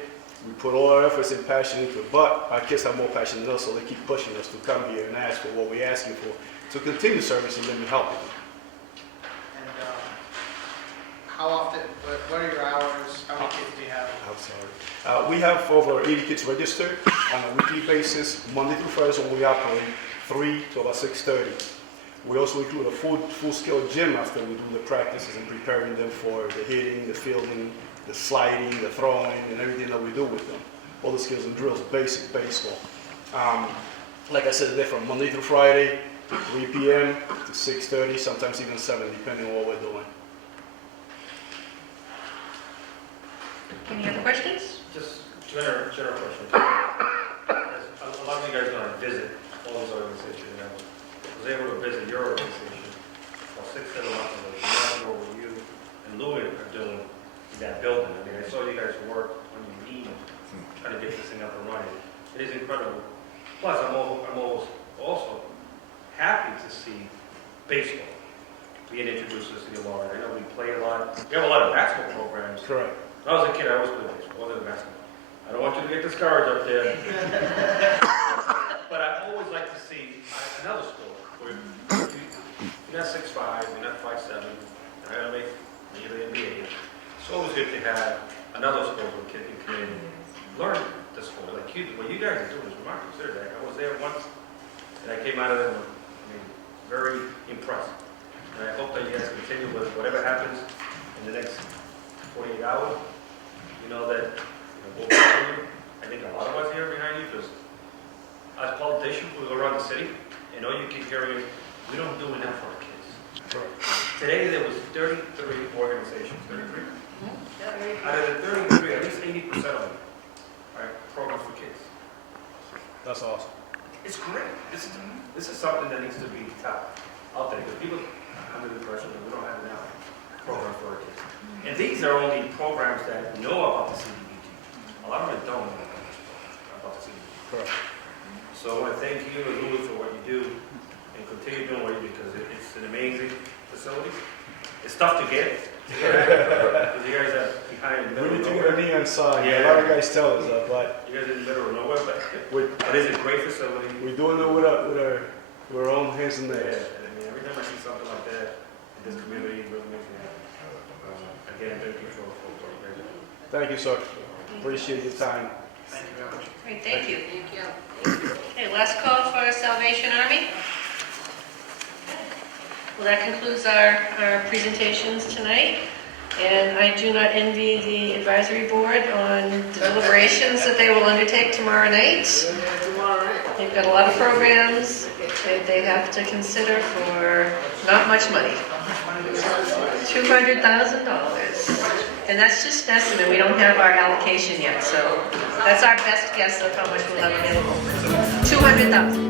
We put all our efforts and passion into it, but our kids have more passion than us, so they keep pushing us to come here and ask for what we're asking for, to continue servicing them and helping them. And how often, what are your hours, how many kids do you have? I'm sorry. We have over 80 kids registered on a weekly basis, Monday through Friday when we operate, 3 to about 6:30. We also include a full-scale gym after we do the practices and preparing them for the hitting, the fielding, the sliding, the throwing, and everything that we do with them. All the skills and drills, basic baseball. Like I said, they're from Monday through Friday, 3 p.m. to 6:30, sometimes even 7, depending on what we're doing. Any other questions? Just general question. A lot of you guys are on a visit, all these organizations. I was able to visit your organization about 6, 7 months ago. I know what you and Louis are doing in that building. I mean, I saw you guys work on your knees, trying to get this thing up and running. It is incredible. Plus, I'm also happy to see baseball being introduced to the city of Lawrence. I know we play a lot. We have a lot of basketball programs. Correct. When I was a kid, I always played baseball, other than basketball. I don't want you to get discouraged up there. But I always like to see another sport where you're not 6'5", you're not 5'7", you're not make the NBA. It's always good to have another sport where kids can come in and learn the sport. Like what you guys are doing is remarkable. Seriously, I was there once, and I came out of there, very impressed. And I hope that you guys continue with whatever happens in the next 48 hours. You know that we'll continue. I think a lot of us here behind you, because as politicians, we go around the city, and all you keep hearing is, we don't do enough for our kids. Correct. Today, there was 33 organizations, 33. Out of the 33, at least 80% of them are programs for kids. That's awesome. It's great. This is something that needs to be taught out there, because people are under the impression that we don't have enough programs for our kids. And these are only programs that know about the CDBG. A lot of them don't know about the CDBG. Correct. So I want to thank you and Louis for what you do, and continue doing what you do, because it's an amazing facility. It's tough to get, because you guys are behind the We middle need of to get nowhere. a knee inside. Yeah. A lot of guys tell us that, but You guys are in the middle of nowhere, but it is a great facility. we're doing it with our own hands and Yeah, legs. and I mean, every time I see something like that in this community, it really makes me happy. Again, thank you for what you guys do. Thank you, sir. Appreciate your time. Thank you very much. Great, thank you. Thank you. Okay, last call for Salvation Army. Well, that concludes our presentations tonight. And I do not envy the advisory board on the deliberations that they will undertake tomorrow night. They've got a lot of programs. they have to consider for not much money. $200,000. And that's just an estimate. We don't have our allocation yet, so that's our best guess of how much we'll have available. $200,000.